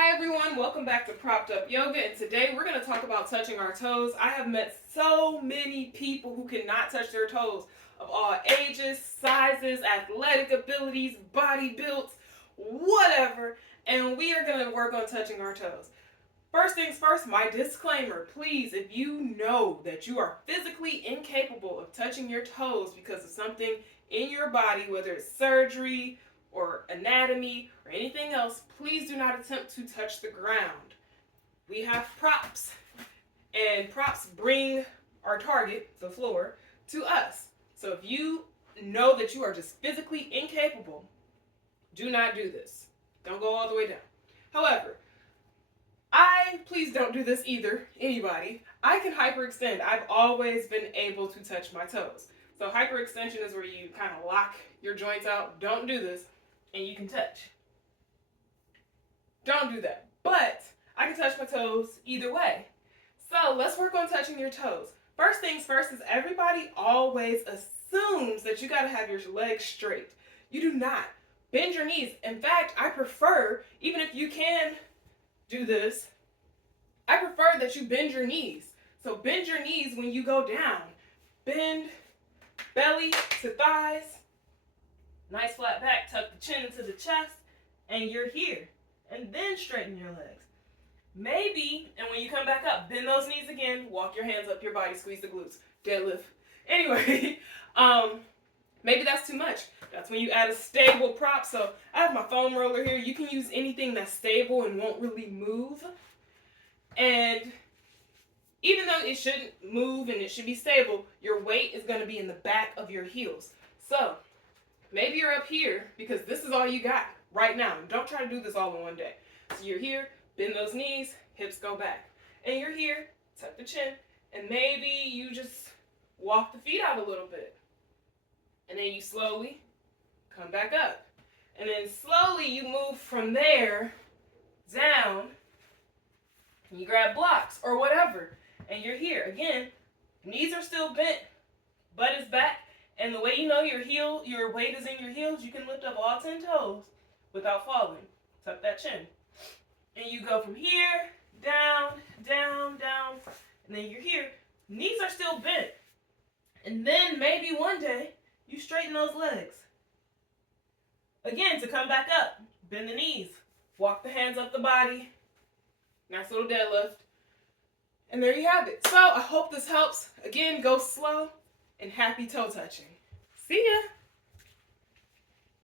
Hi everyone, welcome back to Propped Up Yoga, and today we're going to talk about touching our toes. I have met so many people who cannot touch their toes, of all ages, sizes, athletic abilities, body builds, whatever, and we are going to work on touching our toes. First things first, my disclaimer, please, if you know that you are physically incapable of touching your toes because of something in your body, whether it's surgery, or anatomy, or anything else, please do not attempt to touch the ground. We have props, and props bring our target, the floor, to us. So if you know that you are just physically incapable, do not do this. Don't go all the way down. However, please don't do this either, anybody. I can hyperextend. I've always been able to touch my toes. So hyperextension is where you kind of lock your joints out. Don't do this. And you can touch. Don't do that. But I can touch my toes either way. So let's work on touching your toes. First things first is everybody always assumes that you got to have your legs straight. You do not. Bend your knees. In fact, I prefer, even if you can do this, I prefer that you bend your knees. So bend your knees when you go down. Bend belly to thighs. Nice flat back, tuck the chin into the chest, and you're here. And then straighten your legs. Maybe, and when you come back up, bend those knees again, walk your hands up your body, squeeze the glutes, deadlift. Anyway, maybe that's too much. That's when you add a stable prop. So I have my foam roller here. You can use anything that's stable and won't really move. And even though it shouldn't move and it should be stable, your weight is going to be in the back of your heels. So maybe you're up here because this is all you got right now. Don't try to do this all in one day. So you're here, bend those knees, hips go back. And you're here, tuck the chin, and maybe you just walk the feet out a little bit. And then you slowly come back up. And then slowly you move from there down, and you grab blocks or whatever. And you're here. Again, knees are still bent, butt is back. And the way you know your weight is in your heels, you can lift up all 10 toes without falling. Tuck that chin. And you go from here, down, down, down, and then you're here. Knees are still bent. And then maybe one day, you straighten those legs. Again, to come back up, bend the knees. Walk the hands up the body. Nice little deadlift. And there you have it. So I hope this helps. Again, go slow. And happy toe touching. See ya!